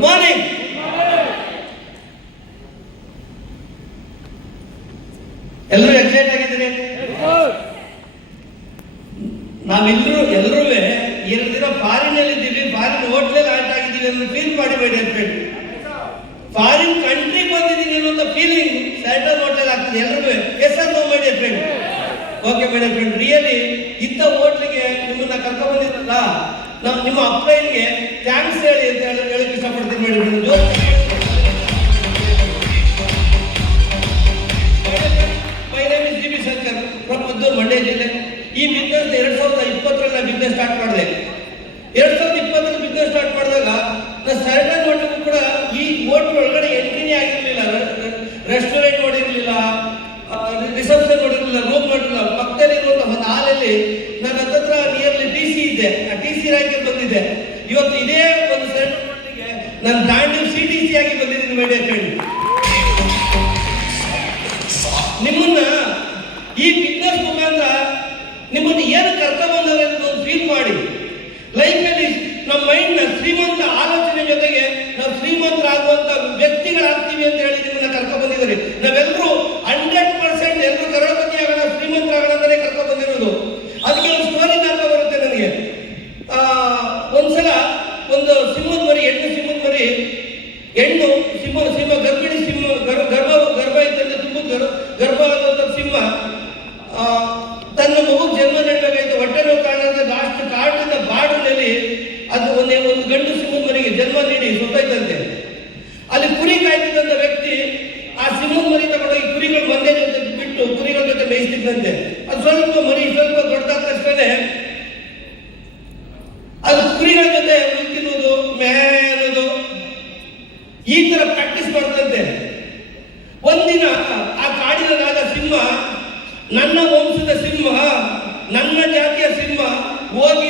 Good morning. ಎಲ್ಲರೂ excite ಆಗಿದ್ದೀರಿ? ನಾವೆಲ್ಲರೂ 2 ದಿನ ಫಾರಿನಲ್ಲಿ ಇದ್ದೀವಿ, ಫಾರಿನ್ ಹೋಟ್ಲಲ್ಲಿ ಆಟ ಆಗಿದ್ದೀವಿ ಅಂತ ಫೀಲ್ ಮಾಡಬೇಡಿ ಅಂತ ಹೇಳಿ. ಫಾರಿನ್ ಕಂಟ್ರಿ ಬಂದಿದ್ದೀನಿ ಅನ್ನೋ ಫೀಲಿಂಗ್ ಸ್ಯಾಟಲ್ ಹೋಟೆಲ್ ಆಗ್ತದೆ ಎಲ್ಲರಿಗೂ. Yes or no my dear friend? Okay my dear friend, really ಇಂಥ ಹೋಟ್ಲಿಗೆ ನಿಮ್ಮನ್ನ ಕರ್ಕೊಂಡು ಬಂದಿರಲ್ಲ, ನಾವು ನಿಮ್ಮ ಅಪ್ಲೈನ್ಗೆ ಥ್ಯಾಂಕ್ಸ್ ಹೇಳಿ ಅಂತ ಹೇಳಕ್ಕೆ ಇಷ್ಟಪಡ್ತೀನಿ madam. My name is D B Shankar from Maddur, Mandya ಜಿಲ್ಲೆ. ಈ ಬಿಸ್ನೆಸ್ 2020 ಬಿಸ್ನೆಸ್ ಸ್ಟಾರ್ಟ್ ಮಾಡಿದೆ. 2020 ಬಿಸ್ನೆಸ್ ಸ್ಟಾರ್ಟ್ ಮಾಡಿದಾಗ ನಾನು ಸ್ಯಾಟಲ್ ಹೋಟೆಲ್ ಕೂಡ ಈ ಹೋಟೆಲ್ ಒಳಗಡೆ ಎಂಟ್ರಿನೇ ಆಗಿರಲಿಲ್ಲ. ರೆಸ್ಟೋರೆಂಟ್ ನೋಡಿರಲಿಲ್ಲ, ರಿಸೆಪ್ಷನ್ ನೋಡಿರಲಿಲ್ಲ, ರೂಮ್ ನೋಡಿರಲಿಲ್ಲ. ಪಕ್ಕದಲ್ಲಿರುವಂತಹ ಒಂದು ಹಾಲಲ್ಲಿ ನನ್ನ ಹತ್ರ ನಿಯರ್ಲಿ TC ಇದ್ದೆ, ಆ TC ರ್ಯಾಂಕಲ್ಲಿ ಬಂದಿದ್ದೆ. ಇವತ್ತು ಇದೇ ಒಂದು ಸ್ಯಾಟಲ್ ಹೋಟೆಲ್ಗೆ ನಾನು ಬ್ರ್ಯಾಂಡ್ CTC ಆಗಿ ಬಂದಿದ್ದೀನಿ ಮೇಡೇ ಫ್ರೆಂಡ್. ನಿಮ್ಮನ್ನ ಈ ಬಿಸ್ನೆಸ್ ಮುಖಾಂತರ ನಿಮ್ಮನ್ನು ಏನು ಕರ್ಕೊಂಡು ಬಂದರೆ ಅಂತ ಫೀಲ್ ಮಾಡಿ. ಲೈಫಲ್ಲಿ ನಮ್ಮ ಮೈಂಡ್ನ ಶ್ರೀಮಂತ ಆಲೋಚನೆ ಜೊತೆಗೆ ನಾವು ಶ್ರೀಮಂತರಾಗುವಂತ ವ್ಯಕ್ತಿಗಳಾಗ್ತೀವಿ ಅಂತ ಹೇಳಿ ನಿಮ್ಮನ್ನ ಕರ್ಕೊಂಡು ಬಂದಿದ್ದಾರೆ. ನಾವೆಲ್ಲರೂ 100% ಎಲ್ಲರೂ ಕರೋಡಪತಿ ಆಗೋಣ, ಶ್ರೀಮಂತರಾಗೋಣ ಅಂತಾನೆ ಕರ್ಕೊಂಡು ಬಂದಿರೋದು. ಅದಕ್ಕೆ ಒಂದು ಸ್ಟೋರಿ ಜ್ಞಾಪಕ ಬರುತ್ತೆ ನನಗೆ. ಒಂದ್ಸಲ ಒಂದು ಸಿಂಹದ ಮರಿ, ಹೆಣ್ಣು ಸಿಂಹದ ಮರಿ, ಹೆಣ್ಣು ಸಿಂಹ ಗರ್ಭಿಣಿ ಸಿಂಹ, ಗರ್ಭ ಇದ್ದಂತೆ ತುಂಬ ಗರ್ಭ ಆದಂತ ಸಿಂಹ ತನ್ನ ಮಗು ಜನ್ಮ ನೀಡಬೇಕಾಯ್ತು. ಹೊಟ್ಟೆ ನೋವು ಕಾರಣ ಲಾಸ್ಟ್ ಕಾಡಿನ ಬಾಡಿನಲ್ಲಿ ಅದು ಒಂದು ಗಂಡು ಸಿಂಹದ ಮರಿಗೆ ಜನ್ಮ ನೀಡಿ ಸುತ್ತೈತಂತೆ. ಅಲ್ಲಿ ಕುರಿ ಕಾಯ್ತಿದ್ದಂತ ವ್ಯಕ್ತಿ ಆ ಸಿಂಹದ ಮರಿ ತಗೊಂಡೋಗಿ ಕುರಿಗಳು ಮಂದೆ ಜೊತೆ ಬಿಟ್ಟು ಕುರಿಗಳ ಜೊತೆ ಮೇಯಿಸ್ತಿದ್ದಂತೆ. ಅದು ಸ್ವಲ್ಪ ದೊಡ್ಡದಾದ ತಕ್ಷಣ ಅದು ಕುರಿಗಳ ಜೊತೆ ತಿನ್ನೋದು, ಮೇನೋದು, ಈ ತರ ಪ್ರಾಕ್ಟೀಸ್ ಮಾಡ್ತಂತೆ. ಒಂದಿನ ಆ ಕಾಡಿನ ರಾಜ ಸಿಂಹ, ನನ್ನ ವಂಶದ ಸಿಂಹ, ನನ್ನ ಜಾತಿಯ ಸಿಂಹ ಹೋಗಿ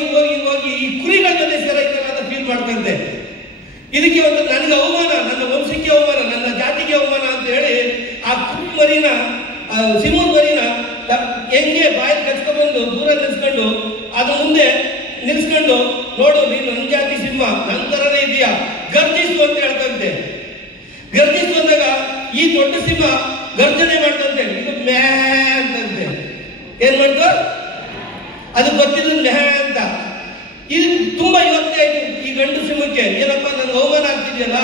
ಈ ಕುರಿಗಳ ಜೊತೆ ಸೇರೈತಲ್ಲ ಅಂತ ಫೀಲ್ ಮಾಡ್ತಂತೆ. ಇದಕ್ಕೆ ಒಂದು ನನಗೆ ಅವಮಾನ, ನನ್ನ ವಂಶಕ್ಕೆ ಅವಮಾನ, ನನ್ನ ಜಾತಿಗೆ ಅವಮಾನ ಅಂತ ಹೇಳಿ ಆ ಕುರಿ ಮರಿನ, ಸಿಂಹದ ಮರಿನ ಹೆಂಗೆ ಬಾಯಲ್ಲಿ ಕಚ್ಕೊಂಡ್ಬಂದು ದೂರ ನಿಲ್ಸ್ಕೊಂಡು ಅದು ಮುಂದೆ ನಿಲ್ಸ್ಕೊಂಡು, ನೋಡು ನೀನು ನನ್ನ ಜಾತಿ ಸಿಂಹ, ನನ್ನ ತರನೇ ಇದೆಯಾ, ಗರ್ಜಿಸು ಅಂತ ಹೇಳ್ತಂತೆ. ಗರ್ಜಿಸು ಅಂದಾಗ ಈ ದೊಡ್ಡ ಸಿಂಹ ಗರ್ಜನೆ ಮಾಡ್ತಂತೆ. ಇದು ಮ್ಯಾ ಅಂತಂತೆ. ಏನ್ ಮಾಡ್ತು? ಅದು ಗೊತ್ತಿಲ್ಲ ಮ್ಯಾ ಅಂತ. ಇದು ತುಂಬಾ ಯೋಚನೆ ಆಯ್ತು ಈ ಗಂಡು ಸಿಂಹಕ್ಕೆ. ಏನಪ್ಪ ನನ್ಗೆ ಅವಮಾನ ಆಗ್ತಿದೆಯಲ್ಲ,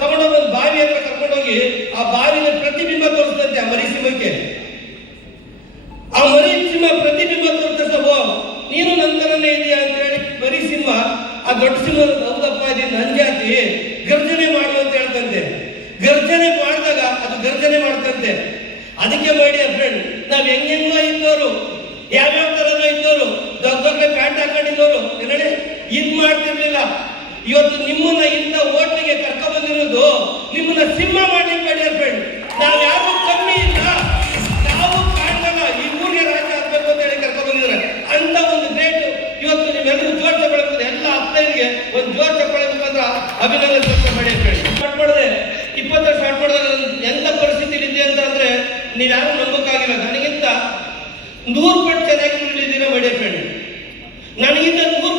ತಗೊಂಡೋಗಿ ಒಂದು ಬಾವಿ ಹತ್ರ ಕರ್ಕೊಂಡೋಗಿ ಆ ಬಾವಿನ ಪ್ರತಿಬಿಂಬ ತೋರಿಸ್ತಂತೆ ಆ ಮರಿ ಸಿಂಹಕ್ಕೆ. ಆ ಮರಿ ಸಿಂಹ ಪ್ರತಿಬಿಂಬ ತೋರಿಸ್ತ, ಓ ನೀನು ನಂತರನೇ ಇದೆಯಾ ಅಂತ ಹೇಳಿ ಮರಿ ಸಿಂಹ ಆ ದೊಡ್ಡ ಸಿಂಹ, ಹೌದಪ್ಪ ಇದು ನನ್ನ ಜಾತಿ, ಗರ್ಜನೆ ಮಾಡು ಅಂತ ಹೇಳ್ತಂತೆ. ಗರ್ಜನೆ ಮಾಡಿದಾಗ ಅದು ಗರ್ಜನೆ ಮಾಡ್ತಂತೆ. ಅದಕ್ಕೆ ಮಾಡಿ ಫ್ರೆಂಡ್, ನಾವ್ ಹೆಂಗೆಂಗೋ ಇದ್ದವರು, ಯಾವ್ಯಾವ ತರನೋ ಇದ್ದವರು, ದೊಡ್ಡ ಪ್ಯಾಂಟ್ ಹಾಕೊಂಡಿದ್ದವರು ಏನೇ ಇದ್ ಮಾಡ್ತಿರ್ಲಿಲ್ಲ. ಇವತ್ತು ನಿಮ್ಮನ್ನ ಇಂಥ ಹೋಟ್ಲಿಗೆ ಕರ್ಕೊ ಬಂದಿರೋದು ನಿಮ್ಮನ್ನ ಸಿಂಹ ಮಾಡ್ಲಿಕ್ಕೆ ಮಾಡಿ ಫ್ರೆಂಡ್. ನಾವ್ ಯಾರು ಕಮ್ಮಿ ಇಲ್ಲ, ನಾವು ಕಾಣ್ತಲ್ಲ, ಈ ಊರಿಗೆ ರಾಜ್ಯ ಆಗ್ಬೇಕು ಅಂತ ಹೇಳಿ ಕರ್ಕೊ ಬಂದಿದ್ದಾರೆ. ಅಂತ ಒಂದು ಗ್ರೇಟ್ ಇವತ್ತು ನೀವೆಲ್ಲರೂ ಜೋರ್ ಚಪ್ಪಳೆ, ಎಲ್ಲ ಅಪ್ಲೈನ್ಗೆ ಒಂದು ಜೋರ್ ಚಪ್ಪಳೆ ಮುಖಾಂತರ ಅಭಿನಂದನೆ ಮಾಡಿ ಫ್ರೆಂಡ್. ಸ್ಟಾರ್ಟ್ ಮಾಡಿದೆ 20 ಸ್ಟಾರ್ಟ್ ಮಾಡಿದಾಗ ಎಂತ ಪರಿಸ್ಥಿತಿ ಇದೆ ಅಂತ ಅಂದ್ರೆ ನೀವ್ಯಾರು ನಂಬಕ್ಕಾಗಿಲ್ಲ. ನನಗಿಂತ 100 ಪಟ್ಟು ಚೆನ್ನಾಗಿ ಇದ್ದೀರಾ ಮೈ ಡಿಯರ್ ಫ್ರೆಂಡ್. ನನಗಿಂತ 100